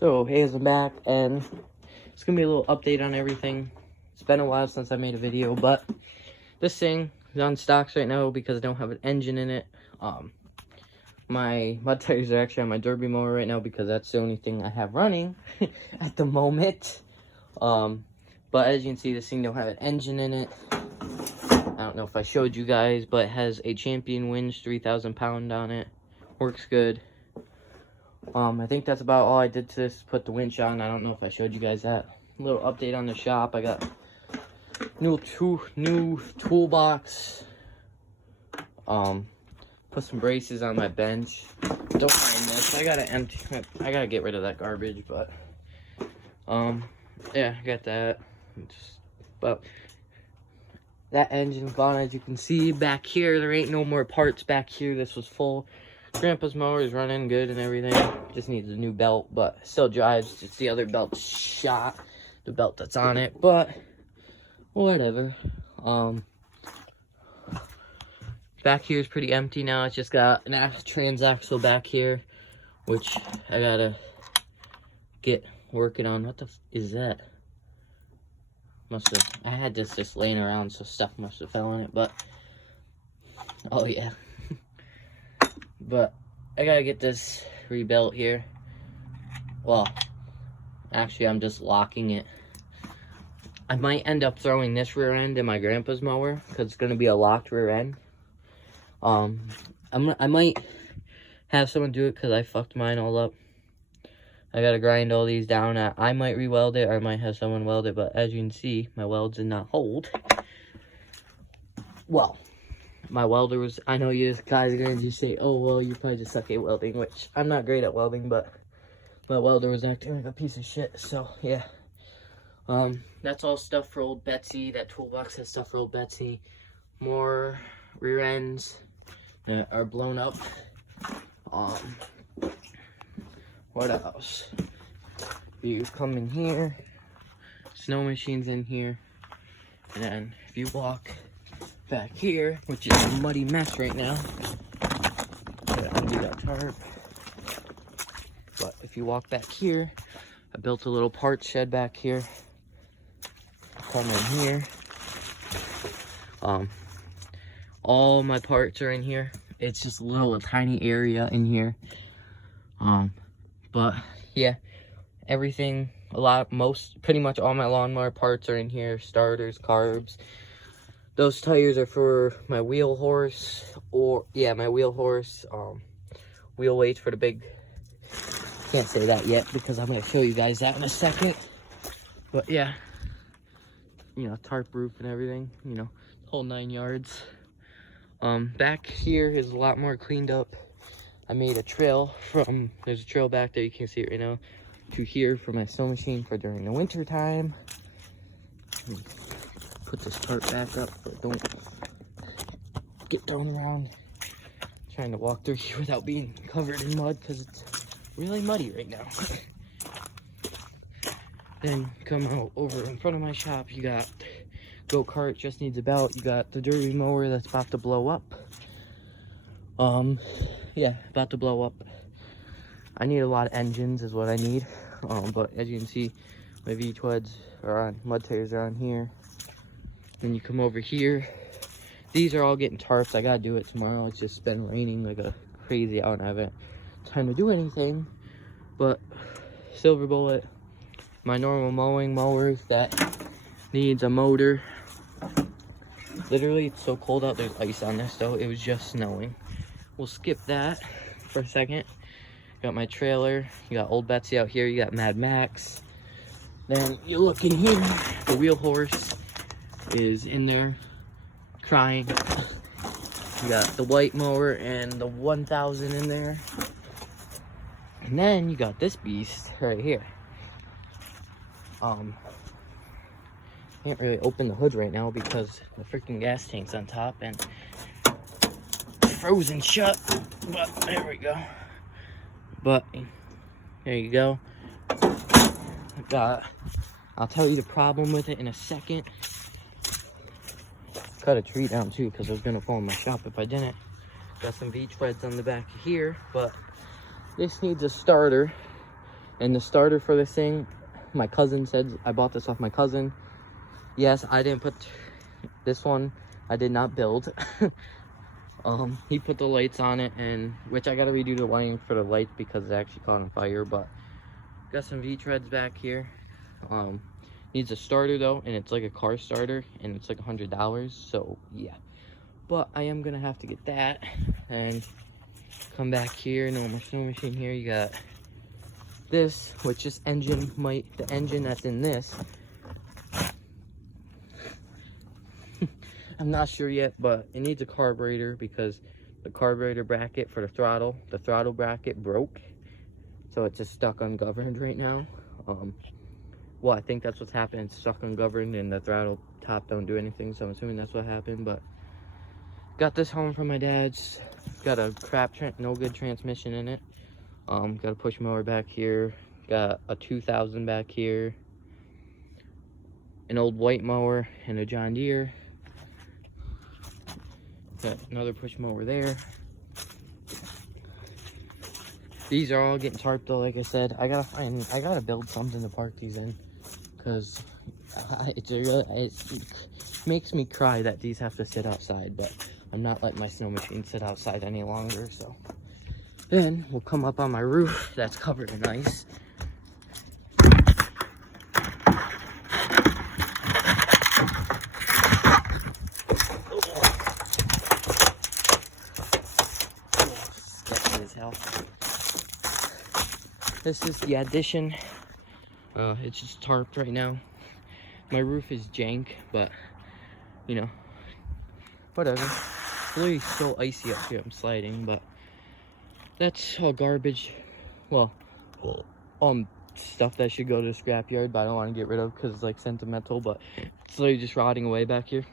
So, hey, I'm back, and it's gonna be a little update on everything. It's been a while since I made a video, but this thing is on stocks right now because I don't have an engine in it. My mud tires are actually on my derby mower right now because that's the only thing I have running at the moment. But as you can see, this thing don't have an engine in it. I don't know if I showed you guys, but it has a Champion winch, 3,000 pound on it. Works good. I think that's about all I did to this. Put the winch on. I don't know if I showed you guys that. A little update on the shop. I got new toolbox. Put some braces on my bench. Don't mind this. I gotta get rid of that garbage, but yeah, I got that. But that engine's gone, as you can see back here. There ain't no more parts back here. This was full. Grandpa's mower is running good and everything. Just needs a new belt, but still drives. Just the other belt's shot, the belt that's on it, but whatever. Back here is pretty empty now. It's just got an transaxle back here, which I gotta get working on. What the f is that? I had this just laying around, so stuff must have fell in it, but oh yeah. But I gotta get this rebuilt here. Well, actually I'm just locking it. I might end up throwing this rear end in my grandpa's mower because it's gonna be a locked rear end. I might have someone do it because I fucked mine all up. I gotta grind all these down. I might re-weld it, or I might have someone weld it, but as you can see, my welds did not hold. Well, my welder was, I know you guys are gonna just say, oh, well, you probably just suck at welding, which I'm not great at welding, but my welder was acting like a piece of shit, so yeah. That's all stuff for old Betsy. That toolbox has stuff for old Betsy. More rear ends that are blown up. What else? You come in here, snow machine's in here, and then if you walk back here, which is a muddy mess right now, gotta undo that tarp. But if you walk back here, I built a little parts shed back here. Come in here. All my parts are in here. It's just a little tiny area in here. But yeah, everything, pretty much all my lawnmower parts are in here. Starters, carbs. Those tires are for my wheel horse, wheel weights for the big, can't say that yet because I'm going to show you guys that in a second. But yeah, you know, tarp roof and everything, you know, whole 9 yards. Back here is a lot more cleaned up. I made a trail there's a trail back there, you can't see it right now, to here for my snow machine for during the winter time. Put this tarp back up so it don't get thrown around. Trying to walk through here without being covered in mud because it's really muddy right now. Then come out over in front of my shop, you got go-kart, just needs a belt. You got the derby mower that's about to blow up. Yeah, about to blow up. I need a lot of engines is what I need. But as you can see, my V-tweds are on, mud tires are on here. Then you come over here. These are all getting tarps. I gotta do it tomorrow. It's just been raining like a crazy out and I haven't time to do anything. But Silver Bullet, my normal mowing mowers that needs a motor. Literally, it's so cold out, there's ice on this though. It was just snowing. We'll skip that for a second. Got my trailer. You got old Betsy out here. You got Mad Max. Then you look in here. The wheel horse is in there crying. You got the white mower and the 1000 in there. And then you got this beast right here. Can't really open the hood right now because the freaking gas tank's on top and frozen shut, but there we go. But there you go. I'll tell you the problem with it in a second. Cut a tree down too because I was gonna fall in my shop if I didn't. Got some V-treads on the back here, but this needs a starter. And the starter for this thing, my cousin said, I bought this off my cousin. Yes, I didn't put this one, I did not build. He put the lights on it, and which I gotta redo the wiring for the lights because it actually caught on fire. But got some V-treads back here. Needs a starter though, and it's like a car starter, and it's like $100. So yeah, but I am gonna have to get that and come back here. No, my snow machine here. You got this, which this engine the engine that's in this. I'm not sure yet, but it needs a carburetor because the carburetor bracket for the throttle bracket broke. So it's just stuck ungoverned right now. Well, I think that's what's happened. It's stuck ungoverned and the throttle top don't do anything. So I'm assuming that's what happened, but got this home from my dad's. Got a crap, no good transmission in it. Got a push mower back here. Got a 2000 back here. An old white mower and a John Deere. Got another push mower there. These are all getting tarped though, like I said. I gotta build something to park these in, because it makes me cry that these have to sit outside, but I'm not letting my snow machine sit outside any longer. So then we'll come up on my roof that's covered in ice. This is the addition. It's just tarped right now. My roof is jank, but you know, whatever. It's literally so icy up here. I'm sliding, but that's all garbage. Well, stuff that should go to the scrapyard, but I don't want to get rid of because it's like sentimental. But it's literally just rotting away back here,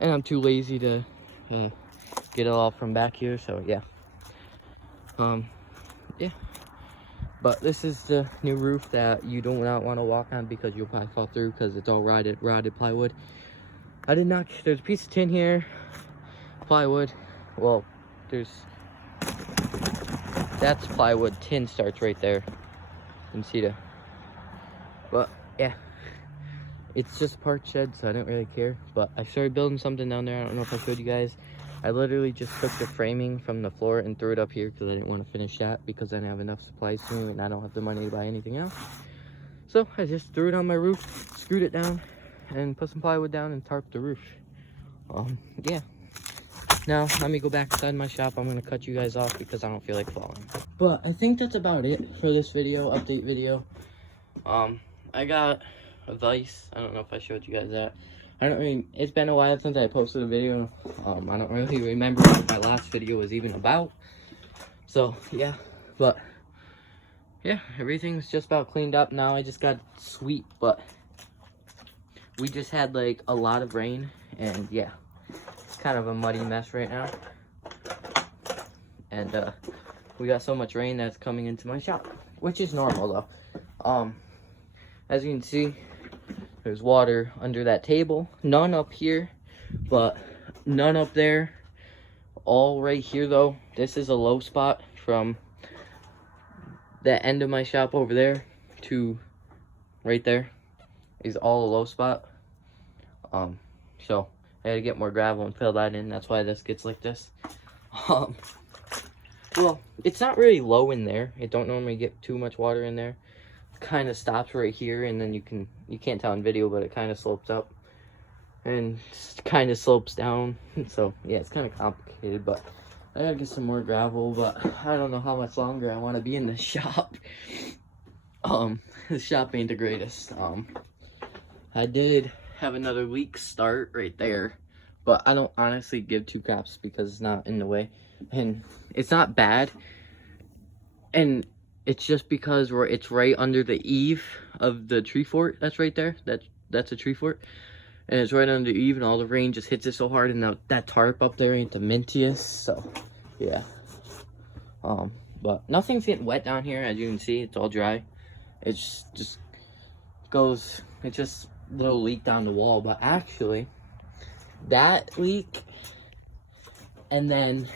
and I'm too lazy to get it all from back here. So yeah. Yeah, but this is the new roof that you do not want to walk on because you'll probably fall through because it's all rotted plywood. There's a piece of tin here, plywood. Well, that's plywood. Tin starts right there. You can see but yeah, it's just a parked shed, so I don't really care. But I started building something down there. I don't know if I showed you guys. I literally just took the framing from the floor and threw it up here because I didn't want to finish that because I didn't have enough supplies soon and I don't have the money to buy anything else. So I just threw it on my roof, screwed it down, and put some plywood down and tarped the roof. Yeah. Now let me go back inside my shop. I'm gonna cut you guys off because I don't feel like falling. But I think that's about it for this video, update video. I got a vise. I don't know if I showed you guys that. It's been a while since I posted a video. I don't really remember what my last video was even about. So yeah, but yeah, everything's just about cleaned up now. I just got sweet, but we just had like a lot of rain, and yeah, it's kind of a muddy mess right now. And we got so much rain that's coming into my shop, which is normal though. As you can see, there's water under that table. None up here, but none up there. All right here though. This is a low spot from the end of my shop over there to right there is all a low spot. So I had to get more gravel and fill that in. That's why this gets like this. Well, it's not really low in there. It don't normally get too much water in there. Kind of stops right here, and then you can't tell in video, but it kind of slopes up and kind of slopes down. So yeah, it's kind of complicated, but I gotta get some more gravel. But I don't know how much longer I want to be in the shop. The shop ain't the greatest. I did have another leak start right there, but I don't honestly give two craps because it's not in the way, and it's not bad, and it's just because it's right under the eave of the tree fort that's right there. That's a tree fort, and it's right under the eave, and all the rain just hits it so hard, and that tarp up there ain't the mintiest. So yeah, but nothing's getting wet down here. As you can see, it's all dry. It's just goes, it's just a little leak down the wall. But actually, that leak and then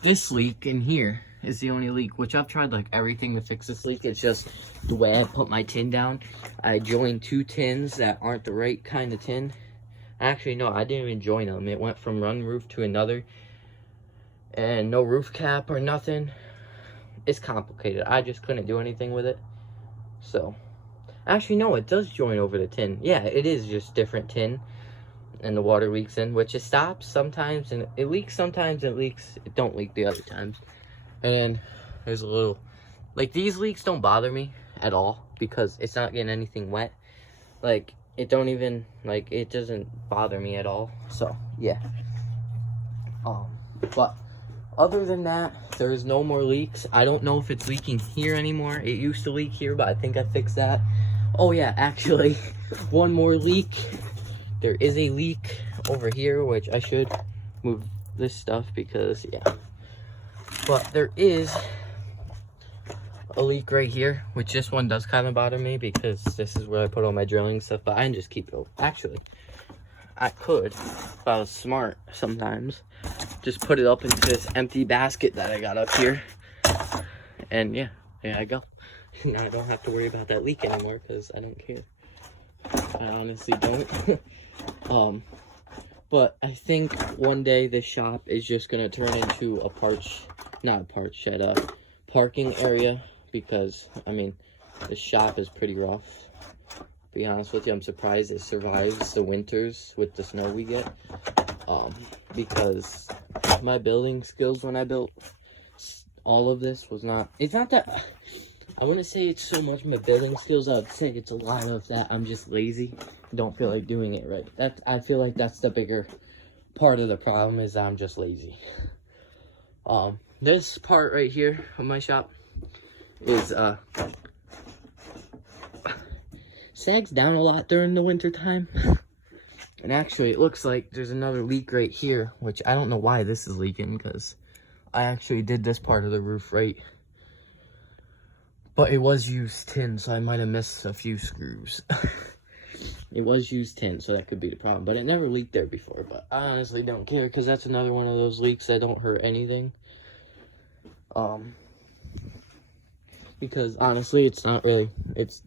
this leak in here, is the only leak, which I've tried like everything to fix this leak. It's just the way I put my tin down. I joined 2 tins that aren't the right kind of tin. Actually, no, I didn't even join them. It went from one roof to another, and no roof cap or nothing. It's complicated. I just couldn't do anything with it. So, actually, no, it does join over the tin. Yeah, it is just different tin, and the water leaks in, which it stops sometimes, and it leaks sometimes, and it don't leak the other times. And there's a little, like, these leaks don't bother me at all because it's not getting anything wet. Like, it don't even, like, it doesn't bother me at all. So, yeah. But other than that, there's no more leaks. I don't know if it's leaking here anymore. It used to leak here, but I think I fixed that. Oh yeah, actually, one more leak. There is a leak over here, which I should move this stuff because, yeah. But there is a leak right here, which this one does kind of bother me because this is where I put all my drilling stuff, but I can just keep it open. Actually, I could, if I was smart sometimes, just put it up into this empty basket that I got up here. And yeah, there I go. Now I don't have to worry about that leak anymore because I don't care. I honestly don't. But I think one day this shop is just gonna turn into a parking area, because I mean the shop is pretty rough. To be honest with you, I'm surprised it survives the winters with the snow we get. Because my building skills when I built all of this was not, it's not that, I wouldn't say it's so much my building skills, I would say it's a lot of that I'm just lazy, don't feel like doing it right. I feel like that's the bigger part of the problem, is I'm just lazy. This part right here of my shop is sags down a lot during the winter time. And actually, it looks like there's another leak right here, which I don't know why this is leaking, because I actually did this part of the roof right. But it was used tin, so I might have missed a few screws. It was used tin, so that could be the problem. But it never leaked there before, but I honestly don't care, because that's another one of those leaks that don't hurt anything. Because honestly, it's not really, it's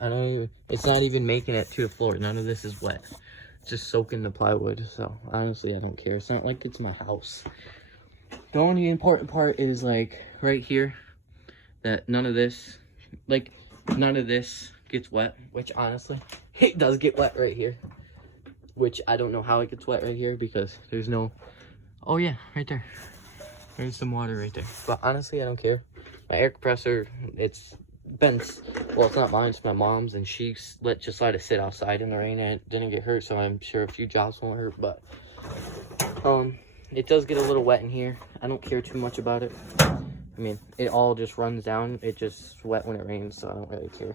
not even making it to the floor. None of this is wet. Just soaking the plywood, so honestly I don't care. It's not like it's my house. The only important part is like right here, that none of this gets wet, which honestly it does get wet right here, which I don't know how it gets wet right here because there's no, oh yeah, right there, there's some water right there. But honestly I don't care. My air compressor, it's not mine, it's my mom's, and she just let it sit outside in the rain and it didn't get hurt, so I'm sure a few jobs won't hurt. But it does get a little wet in here. I don't care too much about it. I mean, it all just runs down. It just wet when it rains, so I don't really care.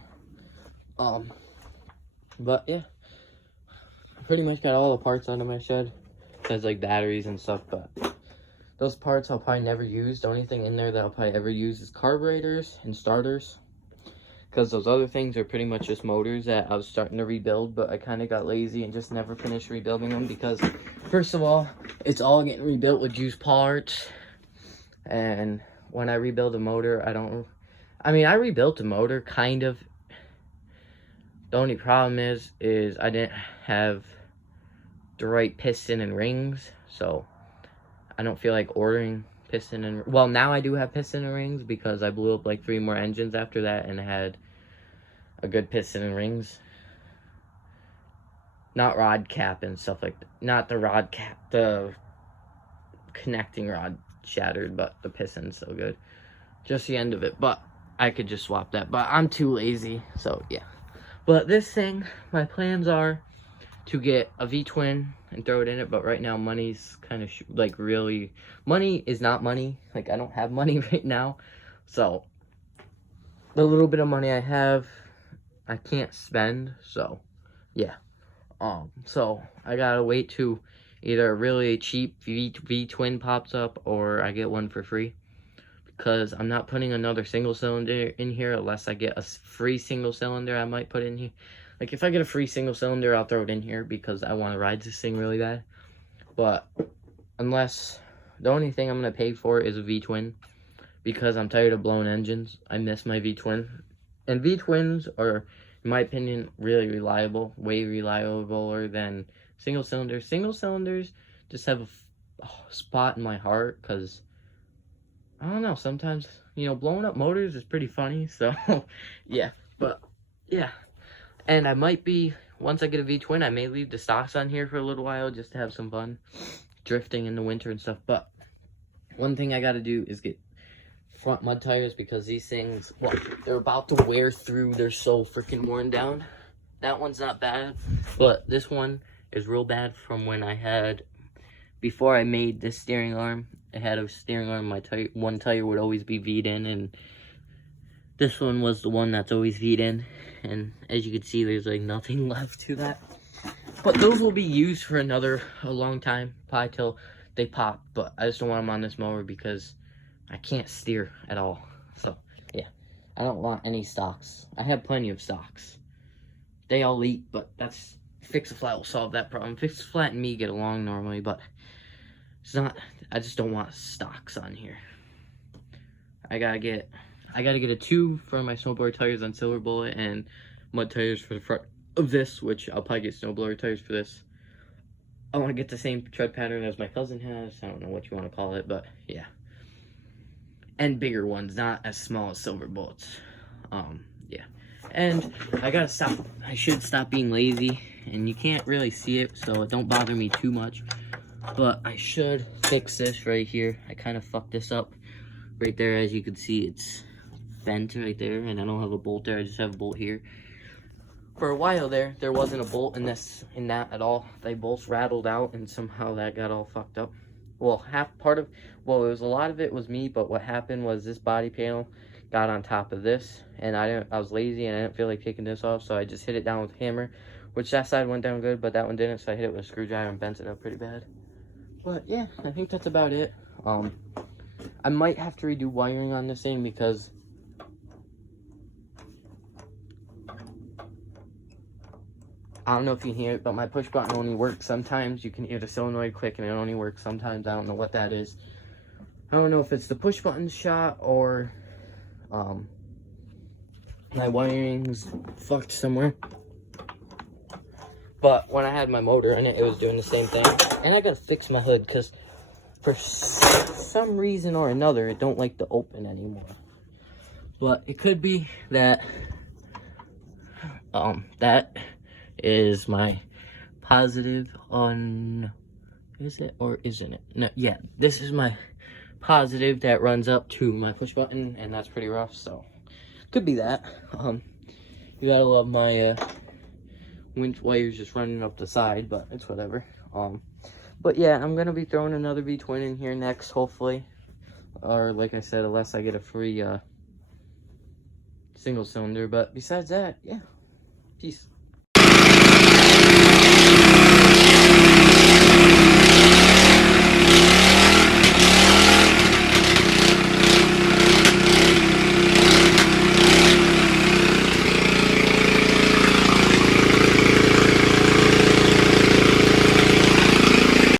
But yeah, I pretty much got all the parts out of my shed. There's like batteries and stuff, but those parts I'll probably never use. The only thing in there that I'll probably ever use is carburetors and starters, because those other things are pretty much just motors that I was starting to rebuild, but I kind of got lazy and just never finished rebuilding them, because first of all, it's all getting rebuilt with used parts. And when I rebuild a motor, I rebuilt the motor kind of. The only problem is I didn't have the right piston and rings, so I don't feel like ordering piston and, well, now I do have piston and rings because I blew up like 3 more engines after that and had a good piston and rings. Not rod cap and stuff like that. Not the rod cap, the connecting rod shattered, but the piston's still good. Just the end of it, but I could just swap that, but I'm too lazy, so yeah. But this thing, my plans are to get a V-twin and throw it in it, but right now money's kind of really, money is not money. Like, I don't have money right now, so the little bit of money I have, I can't spend, so yeah. So I gotta wait to either a really cheap V-twin pops up or I get one for free, because I'm not putting another single cylinder in here unless I get a free single cylinder. I might put in here. Like, if I get a free single cylinder, I'll throw it in here because I want to ride this thing really bad. But unless, the only thing I'm going to pay for is a V-twin, because I'm tired of blown engines. I miss my V-twin. And V-twins are, in my opinion, really reliable, way reliabler than single cylinders. Single cylinders just have a spot in my heart because, I don't know, sometimes, you know, blowing up motors is pretty funny. So, yeah. But, yeah. And I might be, once I get a V-twin, I may leave the stocks on here for a little while just to have some fun drifting in the winter and stuff. But one thing I got to do is get front mud tires because these things, well, they're about to wear through. They're so freaking worn down. That one's not bad, but this one is real bad from when I had, before I made this steering arm, I had a steering arm, my tire, one tire would always be V'd in, and this one was the one that's always V'd in, and as you can see, there's like nothing left to that. But those will be used for a long time, probably till they pop, but I just don't want them on this mower because I can't steer at all. So, yeah, I don't want any stocks. I have plenty of stocks. They all leak, but that's, Fix a Flat will solve that problem. Fix a Flat and me get along normally, but it's not, I just don't want stocks on here. I gotta get a 2 for my snowblower tires on Silver Bullet and mud tires for the front of this, which I'll probably get snowblower tires for this. I want to get the same tread pattern as my cousin has. I don't know what you want to call it, but yeah. And bigger ones, not as small as Silver Bullets. Yeah. And I gotta stop. I should stop being lazy, and you can't really see it, so it don't bother me too much. But I should fix this right here. I kind of fucked this up right there. As you can see, it's bent right there, and I don't have a bolt there. I just have a bolt here. For a while there wasn't a bolt in that at all. They both rattled out, and somehow that got all fucked up. Well, it was a lot of it was me, but what happened was this body panel got on top of this, and I was lazy and I didn't feel like taking this off, so I just hit it down with a hammer, which that side went down good, but that one didn't, so I hit it with a screwdriver and bent it up pretty bad. But yeah, I think that's about it. I might have to redo wiring on this thing because I don't know if you can hear it, but my push button only works sometimes. You can hear the solenoid click and it only works sometimes. I don't know what that is. I don't know if it's the push button shot or my wiring's fucked somewhere. But when I had my motor in it, it was doing the same thing. And I gotta fix my hood because for some reason or another, it don't like to open anymore. But it could be that that is my positive on, is it or isn't it? No, yeah, this is my positive that runs up to my push button, and that's pretty rough, so could be that. You gotta love my winch wires just running up the side, but it's whatever. But yeah, I'm gonna be throwing another V-twin in here next, hopefully, or like I said, unless I get a free single cylinder. But besides that, yeah, peace.